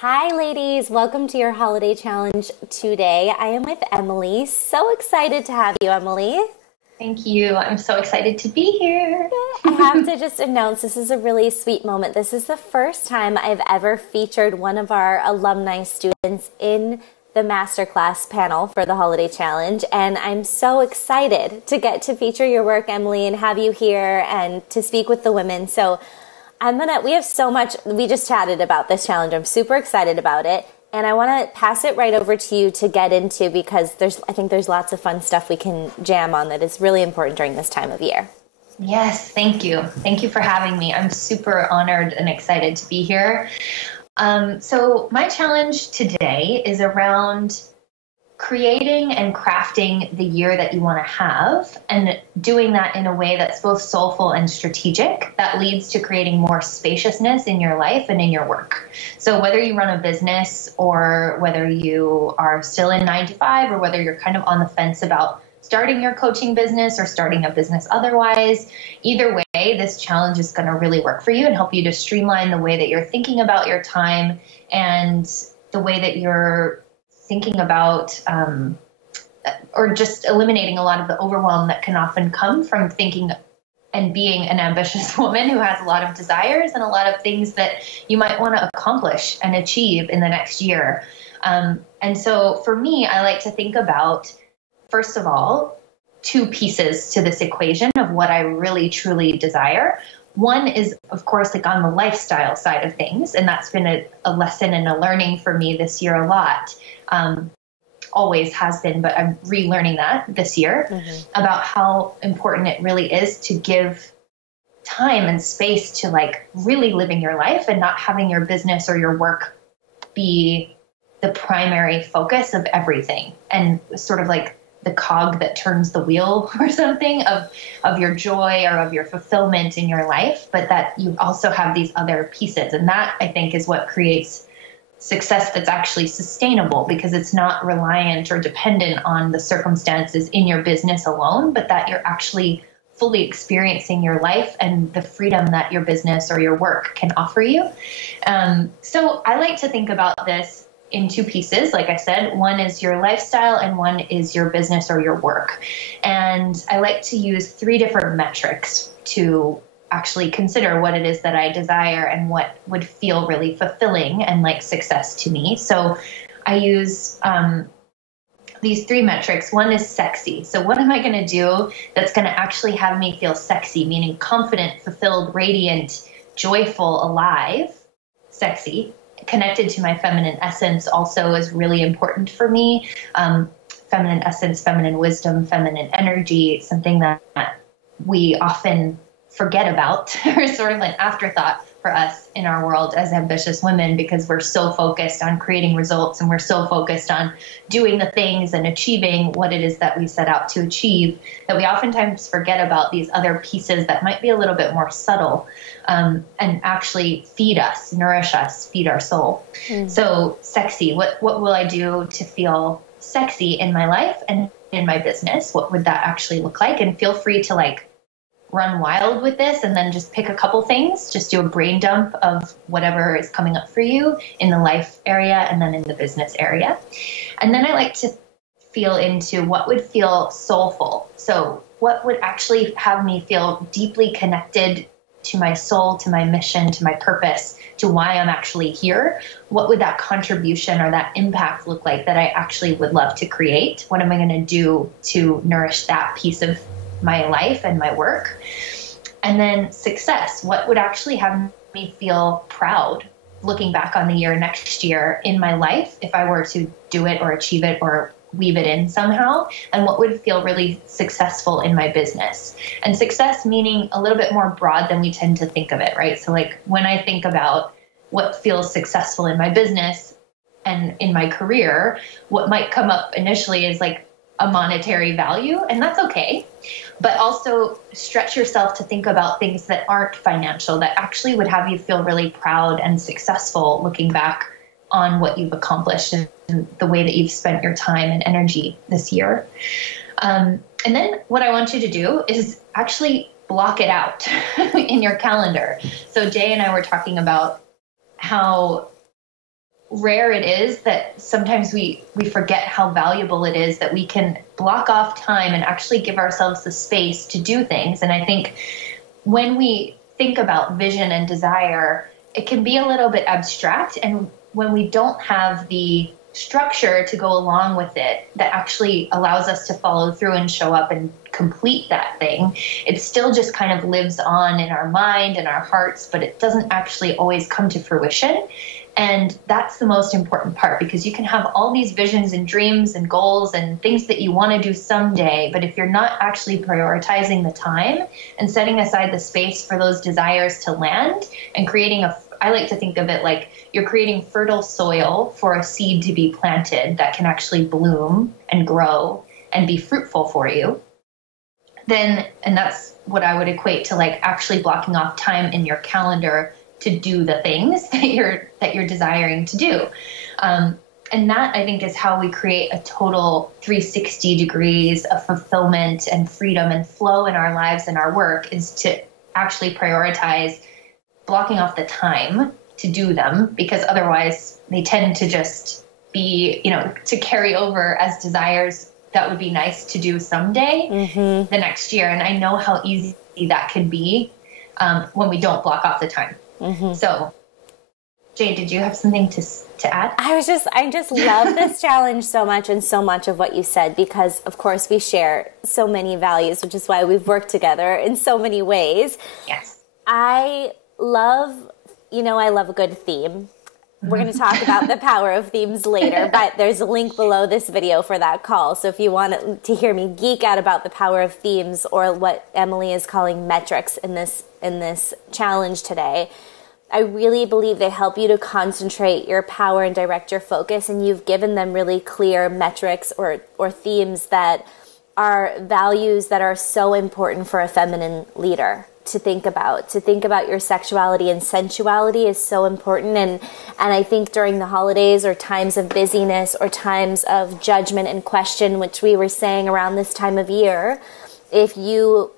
Hi, ladies. Welcome to your holiday challenge today. I am with Emily. So excited to have you, Emily. Thank you. I'm so excited to be here. I have to just announce this is a really sweet moment. This is the first time I've ever featured one of our alumni students in the Masterclass panel for the holiday challenge. And I'm so excited to get to feature your work, Emily, and have you here and to speak with the women. So we have so much, we just chatted about this challenge. I'm super excited about it. And I want to pass it right over to you to get into because I think there's lots of fun stuff we can jam on that is really important during this time of year. Yes, thank you. Thank you for having me. I'm super honored and excited to be here. So my challenge today is around creating and crafting the year that you want to have and doing that in a way that's both soulful and strategic that leads to creating more spaciousness in your life and in your work. So whether you run a business or whether you are still in 9 to 5 or whether you're kind of on the fence about starting your coaching business or starting a business otherwise, either way, this challenge is going to really work for you and help you to streamline the way that you're thinking about your time and the way that you're thinking about or just eliminating a lot of the overwhelm that can often come from thinking and being an ambitious woman who has a lot of desires and a lot of things that you might want to accomplish and achieve in the next year. And so for me, I like to think about, first of all, two pieces to this equation of what I really, truly desire. One is, of course, like on the lifestyle side of things. And that's been a lesson and a learning for me this year a lot. Always has been, but I'm relearning that this year about how important it really is to give time and space to like really living your life and not having your business or your work be the primary focus of everything and sort of like the cog that turns the wheel or something of your joy or of your fulfillment in your life, but that you also have these other pieces. And that I think is what creates success that's actually sustainable because it's not reliant or dependent on the circumstances in your business alone, but that you're actually fully experiencing your life and the freedom that your business or your work can offer you. So I like to think about this in two pieces. Like I said, one is your lifestyle and one is your business or your work. And I like to use 3 different metrics to actually consider what it is that I desire and what would feel really fulfilling and like success to me. So I use these 3 metrics. One is sexy. So what am I going to do that's going to actually have me feel sexy, meaning confident, fulfilled, radiant, joyful, alive, sexy, connected to my feminine essence also is really important for me. Feminine essence, feminine wisdom, feminine energy, something that we often forget about or sort of an afterthought for us in our world as ambitious women because we're so focused on creating results and we're so focused on doing the things and achieving what it is that we set out to achieve that we oftentimes forget about these other pieces that might be a little bit more subtle and actually feed us, nourish us, feed our soul. So sexy, what will I do to feel sexy in my life and in my business? What would that actually look like? And feel free to like run wild with this and then just pick a couple things, just do a brain dump of whatever is coming up for you in the life area and then in the business area. And then I like to feel into what would feel soulful. So what would actually have me feel deeply connected to my soul, to my mission, to my purpose, to why I'm actually here? What would that contribution or that impact look like that I actually would love to create? What am I going to do to nourish that piece of my life and my work? And then success, what would actually have me feel proud looking back on the year next year in my life if I were to do it or achieve it or weave it in somehow? And what would feel really successful in my business? And success meaning a little bit more broad than we tend to think of it, right? So like when I think about what feels successful in my business and in my career, what might come up initially is like a monetary value, and that's okay. But also stretch yourself to think about things that aren't financial, that actually would have you feel really proud and successful looking back on what you've accomplished and the way that you've spent your time and energy this year. And then what I want you to do is actually block it out in your calendar. So Jay and I were talking about how rare it is that sometimes we forget how valuable it is that we can block off time and actually give ourselves the space to do things. And I think when we think about vision and desire, it can be a little bit abstract. And when we don't have the structure to go along with it that actually allows us to follow through and show up and complete that thing, it still just kind of lives on in our mind and our hearts, but it doesn't actually always come to fruition. And that's the most important part, because you can have all these visions and dreams and goals and things that you want to do someday, but if you're not actually prioritizing the time and setting aside the space for those desires to land and creating I like to think of it like you're creating fertile soil for a seed to be planted that can actually bloom and grow and be fruitful for you. And that's what I would equate to like actually blocking off time in your calendar to do the things that you're desiring to do. And that, I think, is how we create a total 360 degrees of fulfillment and freedom and flow in our lives and our work, is to actually prioritize blocking off the time to do them, because otherwise they tend to just be, to carry over as desires that would be nice to do someday, the next year. And I know how easy that can be when we don't block off the time. So, Jay, did you have something to add? I just love this challenge so much, and so much of what you said, because of course we share so many values, which is why we've worked together in so many ways. Yes. I love a good theme. We're going to talk about the power of themes later, but there's a link below this video for that call. So if you want to hear me geek out about the power of themes, or what Emily is calling metrics in this challenge today, I really believe they help you to concentrate your power and direct your focus. And you've given them really clear metrics or themes that are values that are so important for a feminine leader to think about your sexuality and sensuality is so important. And I think during the holidays, or times of busyness, or times of judgment and question, which we were saying around this time of year, if you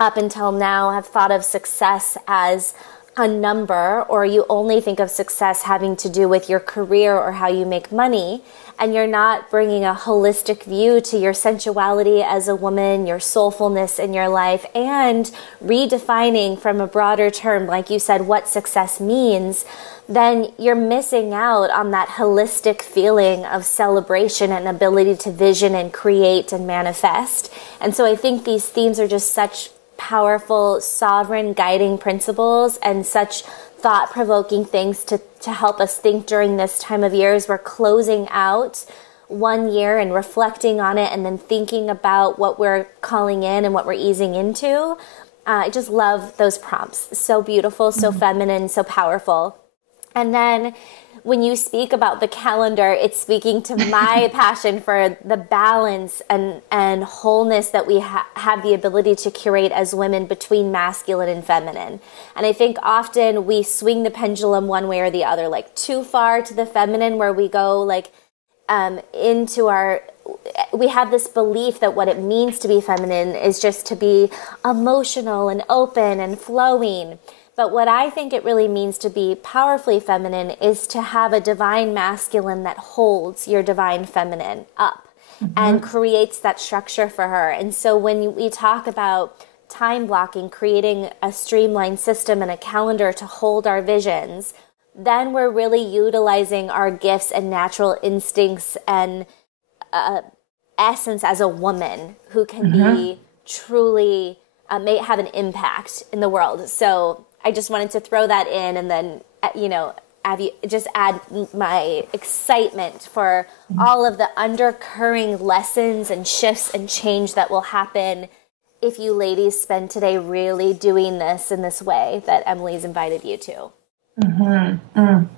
up until now have thought of success as a number, or you only think of success having to do with your career or how you make money, and you're not bringing a holistic view to your sensuality as a woman, your soulfulness in your life, and redefining from a broader term, like you said, what success means, then you're missing out on that holistic feeling of celebration and ability to vision and create and manifest. And so I think these themes are just such powerful, sovereign guiding principles, and such thought-provoking things to help us think during this time of year as we're closing out one year and reflecting on it, and then thinking about what we're calling in and what we're easing into. I just love those prompts. So beautiful, so feminine, so powerful. And then when you speak about the calendar, it's speaking to my passion for the balance and wholeness that we have the ability to curate as women between masculine and feminine. And I think often we swing the pendulum one way or the other, like too far to the feminine, where we go like we have this belief that what it means to be feminine is just to be emotional and open and flowing. But what I think it really means to be powerfully feminine is to have a divine masculine that holds your divine feminine up and creates that structure for her. And so when we talk about time blocking, creating a streamlined system and a calendar to hold our visions, then we're really utilizing our gifts and natural instincts and essence as a woman who can be truly, may have an impact in the world. So I just wanted to throw that in, and then, add my excitement for all of the undercurring lessons and shifts and change that will happen if you ladies spend today really doing this in this way that Emily's invited you to.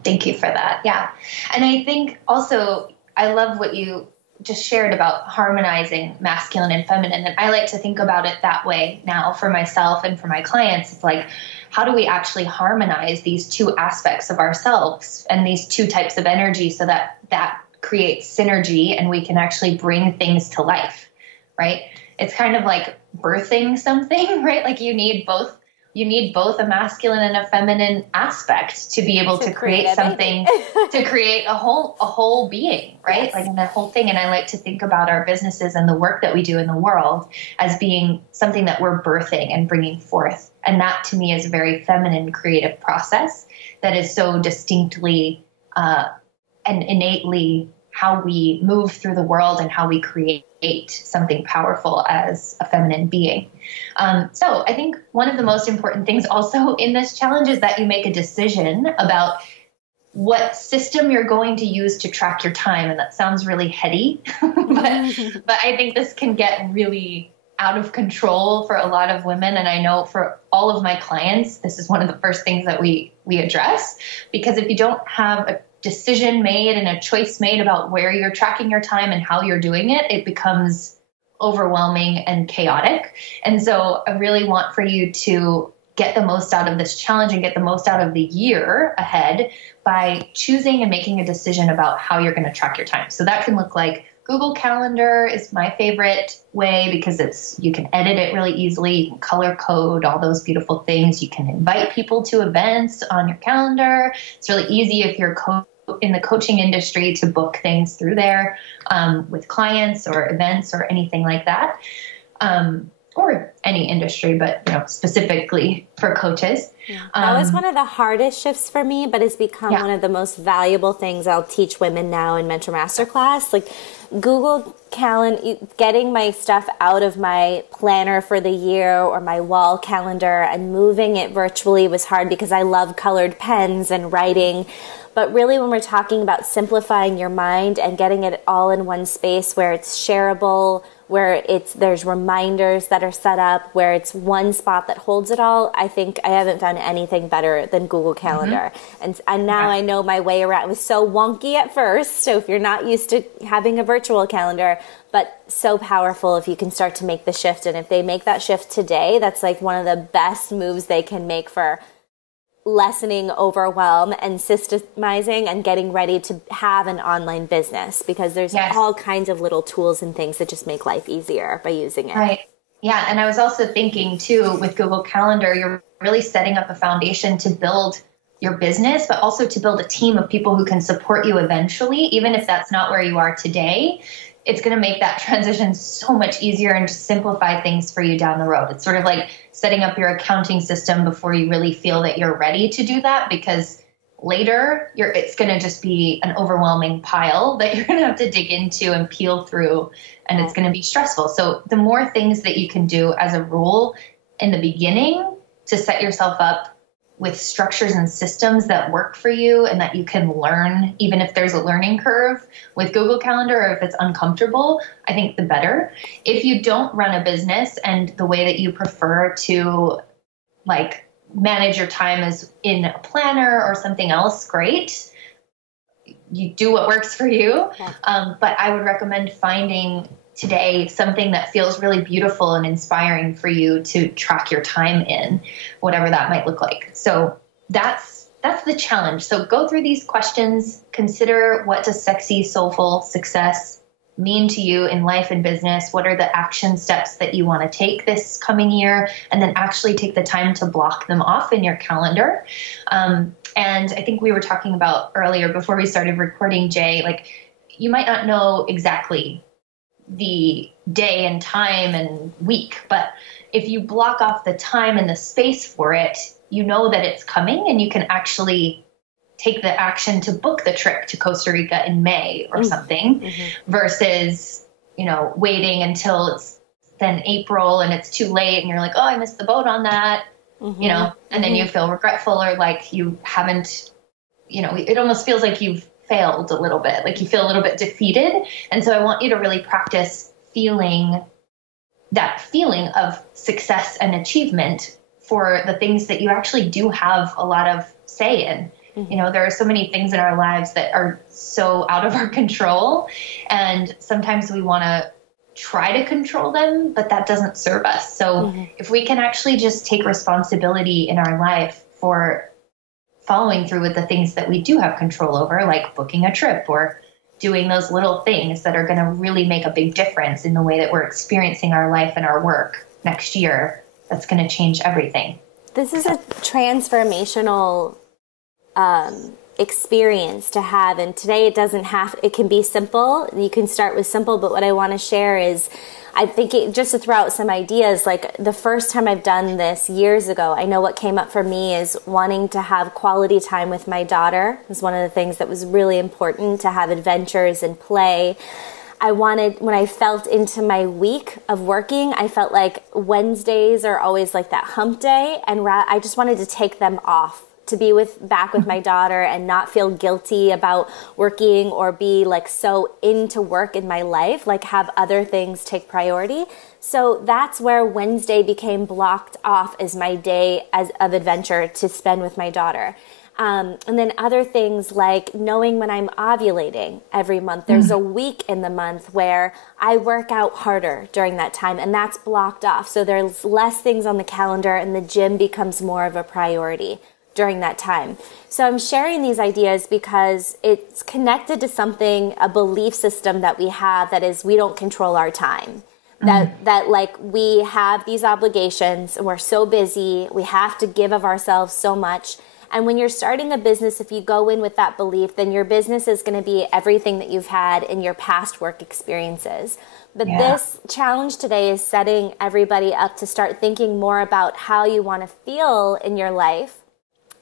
Thank you for that. Yeah. And I think also, I love what you just shared about harmonizing masculine and feminine. And I like to think about it that way now for myself and for my clients. It's like, how do we actually harmonize these two aspects of ourselves and these two types of energy so that creates synergy and we can actually bring things to life, right? It's kind of like birthing something, right? Like you need both you need both a masculine and a feminine aspect to be able to create something, to create a whole being, right? Yes. Like in that whole thing. And I like to think about our businesses and the work that we do in the world as being something that we're birthing and bringing forth. And that to me is a very feminine creative process that is so distinctly and innately how we move through the world and how we create something powerful as a feminine being. So I think one of the most important things also in this challenge is that you make a decision about what system you're going to use to track your time. And that sounds really heady, but I think this can get really out of control for a lot of women. And I know for all of my clients, this is one of the first things that we address, because if you don't have a decision made and a choice made about where you're tracking your time and how you're doing it, it becomes overwhelming and chaotic. And so I really want for you to get the most out of this challenge and get the most out of the year ahead by choosing and making a decision about how you're going to track your time. So that can look like Google Calendar is my favorite way because you can edit it really easily. You can color code all those beautiful things. You can invite people to events on your calendar. It's really easy if you're in the coaching industry to book things through there with clients or events or anything like that, or any industry, but specifically for coaches. Yeah. That was one of the hardest shifts for me, but it's become one of the most valuable things I'll teach women now in Mentor Masterclass. Like Google Calendar, getting my stuff out of my planner for the year or my wall calendar and moving it virtually was hard because I love colored pens and writing. But really, when we're talking about simplifying your mind and getting it all in one space where it's shareable, where there's reminders that are set up, where it's one spot that holds it all, I think I haven't found anything better than Google Calendar. And now I know my way around. It was so wonky at first, so if you're not used to having a virtual calendar, but so powerful if you can start to make the shift. And if they make that shift today, that's like one of the best moves they can make for lessening overwhelm and systemizing and getting ready to have an online business, because there's all kinds of little tools and things that just make life easier by using it. Right. Yeah. And I was also thinking too, with Google Calendar, you're really setting up a foundation to build your business, but also to build a team of people who can support you eventually, even if that's not where you are today. It's going to make that transition so much easier and just simplify things for you down the road. It's sort of like setting up your accounting system before you really feel that you're ready to do that, because later it's going to just be an overwhelming pile that you're going to have to dig into and peel through, and it's going to be stressful. So the more things that you can do as a rule in the beginning to set yourself up with structures and systems that work for you and that you can learn, even if there's a learning curve with Google Calendar or if it's uncomfortable, I think the better. If you don't run a business and the way that you prefer to like manage your time is in a planner or something else, great. You do what works for you. But I would recommend finding today something that feels really beautiful and inspiring for you to track your time in, whatever that might look like. So that's the challenge. So go through these questions, consider, what does sexy, soulful success mean to you in life and business? What are the action steps that you want to take this coming year? And then actually take the time to block them off in your calendar. And I think we were talking about earlier before we started recording, Jay, like you might not know exactly the day and time and week, but if you block off the time and the space for it, you know that it's coming and you can actually take the action to book the trip to Costa Rica in May or something versus, waiting until it's then April and it's too late and you're like, oh, I missed the boat on that, and then you feel regretful or like you haven't, it almost feels like you've failed a little bit, like you feel a little bit defeated. And so I want you to really practice feeling that feeling of success and achievement for the things that you actually do have a lot of say in. There are so many things in our lives that are so out of our control. And sometimes we want to try to control them, but that doesn't serve us. So if we can actually just take responsibility in our life for following through with the things that we do have control over, like booking a trip or doing those little things that are going to really make a big difference in the way that we're experiencing our life and our work next year, that's going to change everything. This is a transformational experience to have. And today it can be simple. You can start with simple, but what I want to share is, I think just to throw out some ideas, like the first time I've done this years ago, I know what came up for me is wanting to have quality time with my daughter. It was one of the things that was really important, to have adventures and play. When I felt into my week of working, I felt like Wednesdays are always like that hump day, and I just wanted to take them off, to be back with my daughter and not feel guilty about working or be like so into work in my life, like have other things take priority. So that's where Wednesday became blocked off as my day of adventure to spend with my daughter. And then other things like knowing when I'm ovulating every month. There's a week in the month where I work out harder during that time, and that's blocked off. So there's less things on the calendar, and the gym becomes more of a priority during that time. So I'm sharing these ideas because it's connected to something, a belief system that we have, that is, we don't control our time. That like we have these obligations and we're so busy, we have to give of ourselves so much. And when you're starting a business, if you go in with that belief, then your business is going to be everything that you've had in your past work experiences. But this challenge today is setting everybody up to start thinking more about how you want to feel in your life,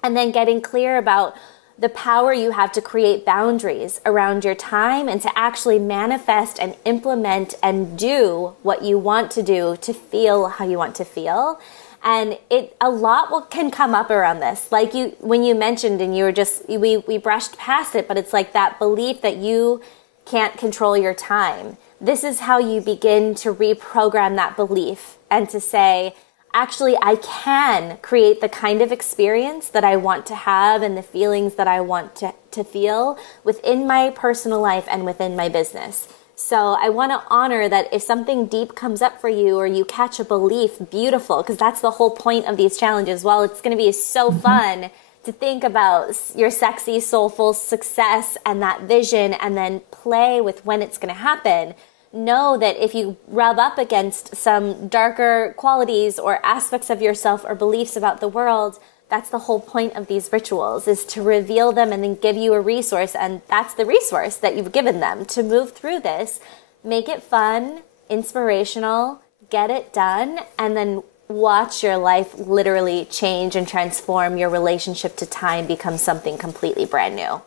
and then getting clear about the power you have to create boundaries around your time and to actually manifest and implement and do what you want to do to feel how you want to feel. And a lot can come up around this. Like when you mentioned, and you were we brushed past it, but it's like that belief that you can't control your time. This is how you begin to reprogram that belief and to say, actually, I can create the kind of experience that I want to have and the feelings that I want to feel within my personal life and within my business. So I want to honor that if something deep comes up for you or you catch a belief, beautiful, because that's the whole point of these challenges. Well, it's going to be so fun to think about your sexy, soulful success and that vision, and then play with when it's going to happen. Know that if you rub up against some darker qualities or aspects of yourself or beliefs about the world, that's the whole point of these rituals, is to reveal them and then give you a resource. And that's the resource that you've given them to move through this. Make it fun, inspirational, get it done, and then watch your life literally change and transform. Your relationship to time becomes something completely brand new.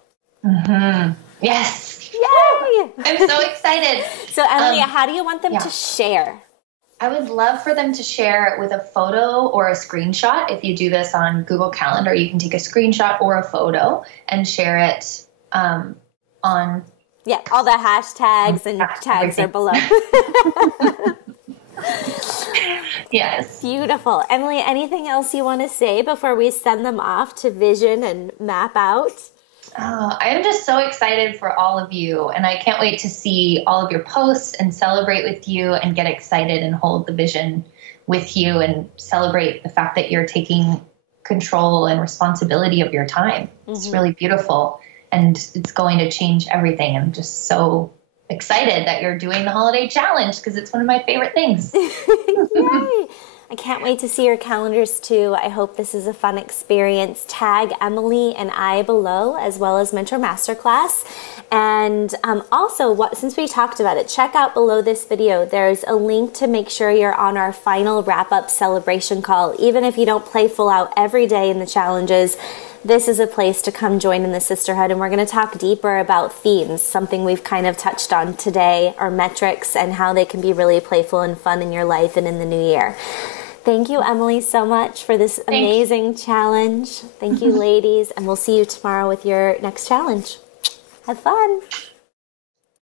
Yes. Yay! I'm so excited. So, Emily, how do you want them to share? I would love for them to share it with a photo or a screenshot. If you do this on Google Calendar, you can take a screenshot or a photo and share it on... Yeah, all the hashtags and tags are below. Yes. Beautiful. Emily, anything else you want to say before we send them off to vision and map out? I am just so excited for all of you, and I can't wait to see all of your posts and celebrate with you and get excited and hold the vision with you and celebrate the fact that you're taking control and responsibility of your time. It's really beautiful, and it's going to change everything. I'm just so excited that you're doing the holiday challenge because it's one of my favorite things. Yay! I can't wait to see your calendars too. I hope this is a fun experience. Tag Emily and I below, as well as Mentor Masterclass. And also, since we talked about it, check out below this video. There's a link to make sure you're on our final wrap-up celebration call. Even if you don't play full out every day in the challenges, this is a place to come join in the sisterhood. And we're going to talk deeper about themes, something we've kind of touched on today, or metrics, and how they can be really playful and fun in your life and in the new year. Thank you, Emily, so much for this amazing challenge. Thank you, ladies. And we'll see you tomorrow with your next challenge. Have fun.